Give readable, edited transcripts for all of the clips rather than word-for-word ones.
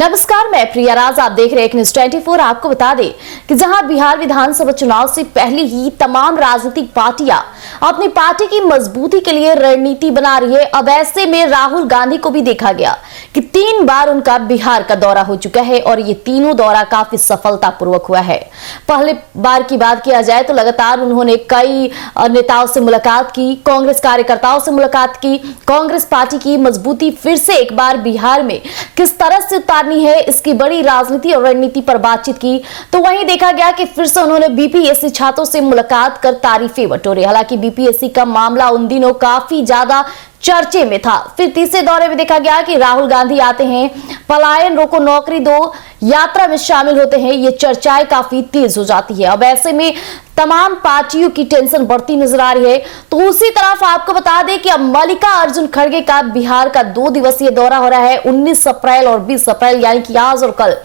नमस्कार, मैं प्रिया राज, आप देख रहे हैं न्यूज़ 24। आपको बता दें कि जहां बिहार विधानसभा चुनाव से पहले ही तमाम राजनीतिक पार्टियां अपनी पार्टी की मजबूती के लिए रणनीति बना रही है। अब ऐसे में राहुल गांधी को भी देखा गया कि 3 बार उनका बिहार का दौरा हो चुका है और ये तीनों दौरा काफी सफलतापूर्वक हुआ है। पहले बार की बात किया जाए तो लगातार उन्होंने कई नेताओं से मुलाकात की, कांग्रेस कार्यकर्ताओं से मुलाकात की, कांग्रेस पार्टी की मजबूती फिर से एक बार बिहार में किस तरह से उतारनी है इसकी बड़ी राजनीति और रणनीति पर बातचीत की। तो वहीं देखा गया कि फिर से उन्होंने बीपीएससी छात्रों से मुलाकात कर तारीफें बटोरी। हालांकि बीपीएससी का मामला उन दिनों काफी ज्यादा चर्चे में था। फिर तीसरे दौरे में देखा गया कि राहुल गांधी आते हैं, पलायन रोको नौकरी दो यात्रा में शामिल होते हैं। ये चर्चाएं काफी तेज हो जाती है। अब ऐसे में तमाम पार्टियों की टेंशन बढ़ती नजर आ रही है। तो उसी तरफ आपको बता दें कि अब मल्लिकार्जुन खड़गे का बिहार का 2 दिवसीय दौरा हो रहा है 19 अप्रैल और 20 अप्रैल, यानी कि आज और कल।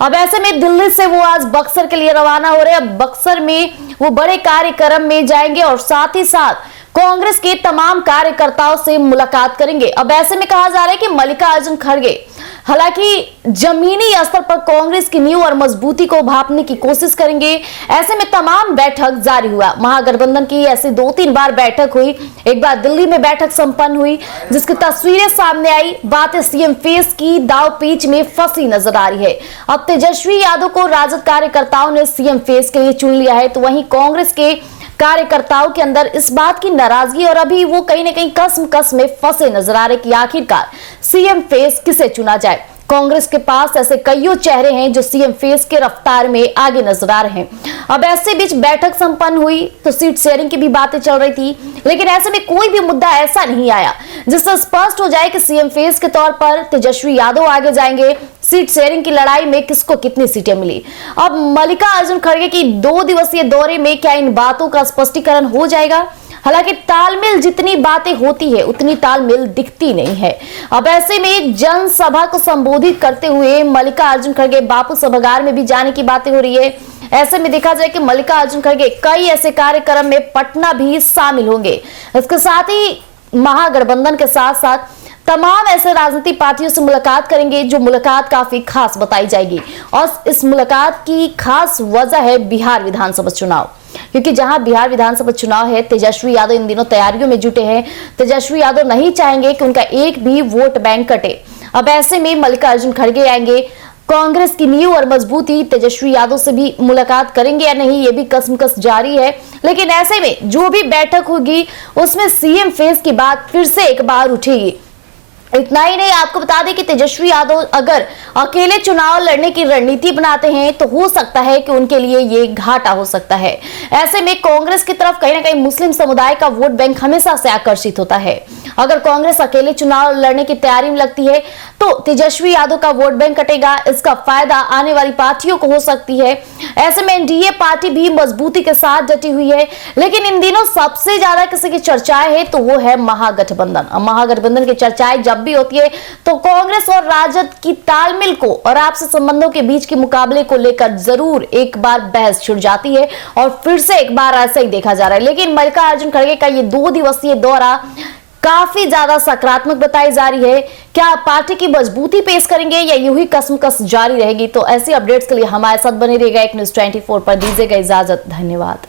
अब ऐसे में दिल्ली से वो आज बक्सर के लिए रवाना हो रहे हैं। अब बक्सर में वो बड़े कार्यक्रम में जाएंगे और साथ ही साथ कांग्रेस के तमाम कार्यकर्ताओं से मुलाकात करेंगे। अब ऐसे में कहा जा रहा है कि मल्लिकार्जुन खड़गे हालांकि जमीनी स्तर पर कांग्रेस की नींव और मजबूती को भांपने की कोशिश करेंगे। ऐसे में तमाम बैठक जारी हुआ। महागठबंधन की ऐसे 2-3 बार बैठक हुई। एक बार दिल्ली में बैठक संपन्न हुई जिसकी तस्वीरें सामने आई। बातें सीएम फेस की दाव पेच में फंसी नजर आ रही है। अब तेजस्वी यादव को राजद कार्यकर्ताओं ने सीएम फेस के लिए चुन लिया है, तो वहीं कांग्रेस के कार्यकर्ताओं के अंदर इस बात की नाराजगी और अभी वो कहीं ना कहीं कसम में फंसे नजर आ रहे कि आखिरकार सीएम फेस किसे चुना जाए। कांग्रेस के पास ऐसे कईयों चेहरे हैं जो सीएम फेस के रफ्तार में आगे नजर आ रहे हैं। अब ऐसे बीच बैठक संपन्न हुई तो सीट शेयरिंग की भी बातें चल रही थी, लेकिन ऐसे में कोई भी मुद्दा ऐसा नहीं आया जिससे स्पष्ट हो जाए कि सीएम फेस के तौर पर तेजस्वी यादव आगे जाएंगे। सीट शेयरिंग की लड़ाई में किसको कितनी सीटें मिली। अब मल्लिकार्जुन खड़गे की 2 दिवसीय दौरे में क्या इन बातों का स्पष्टीकरण हो जाएगा? हालांकि तालमेल जितनी बातें होती है उतनी तालमेल दिखती नहीं है। अब ऐसे में जनसभा को संबोधित करते हुए मल्लिकार्जुन खड़गे बापू सभागार में भी जाने की बातें हो रही है। ऐसे में देखा जाए कि मल्लिकार्जुन खड़गे कई ऐसे कार्यक्रम में पटना भी शामिल होंगे। इसके साथ ही महागठबंधन के साथ साथ तमाम ऐसे राजनीतिक पार्टियों से मुलाकात करेंगे, जो मुलाकात काफी खास बताई जाएगी। और इस मुलाकात की खास वजह है बिहार विधानसभा चुनाव, क्योंकि जहां बिहार विधानसभा चुनाव है तेजस्वी यादव इन दिनों तैयारियों में जुटे हैं। तेजस्वी यादव नहीं चाहेंगे कि उनका एक भी वोट बैंक कटे। अब ऐसे में मल्लिकार्जुन खड़गे आएंगे, कांग्रेस की नींव और मजबूती तेजस्वी यादव से भी मुलाकात करेंगे या नहीं ये भी कसमकस जारी है। लेकिन ऐसे में जो भी बैठक होगी उसमें सीएम फेस की बात फिर से एक बार उठेगी। इतना ही नहीं, आपको बता दें कि तेजस्वी यादव अगर अकेले चुनाव लड़ने की रणनीति बनाते हैं तो हो सकता है कि उनके लिए ये घाटा हो सकता है। ऐसे में कांग्रेस की तरफ कहीं ना कहीं मुस्लिम समुदाय का वोट बैंक हमेशा से आकर्षित होता है। अगर कांग्रेस अकेले चुनाव लड़ने की तैयारी में लगती है तो तेजस्वी यादव का वोट बैंक कटेगा। इसका फायदा आने वाली पार्टियों को हो सकती है। ऐसे में एनडीए पार्टी भी मजबूती के साथ डटी हुई है, लेकिन इन दिनों सबसे ज्यादा किसी की चर्चाएं है तो वो है महागठबंधन। महागठबंधन की चर्चाएं जब भी होती है तो कांग्रेस और राजद की तालमेल को और आपसी संबंधों के बीच के मुकाबले को लेकर जरूर एक बार बहस छिड़ जाती है और फिर से एक बार ऐसा ही देखा जा रहा है। लेकिन मल्लिकार्जुन खड़गे का ये 2 दिवसीय दौरा काफी ज्यादा सकारात्मक बताई जा रही है। क्या पार्टी की मजबूती पेश करेंगे या यूं ही कसमकस जारी रहेगी? तो ऐसी अपडेट्स के लिए हमारे साथ बने रहिएगा। एक न्यूज़ 24 पर दीजिएगा इजाजत। धन्यवाद।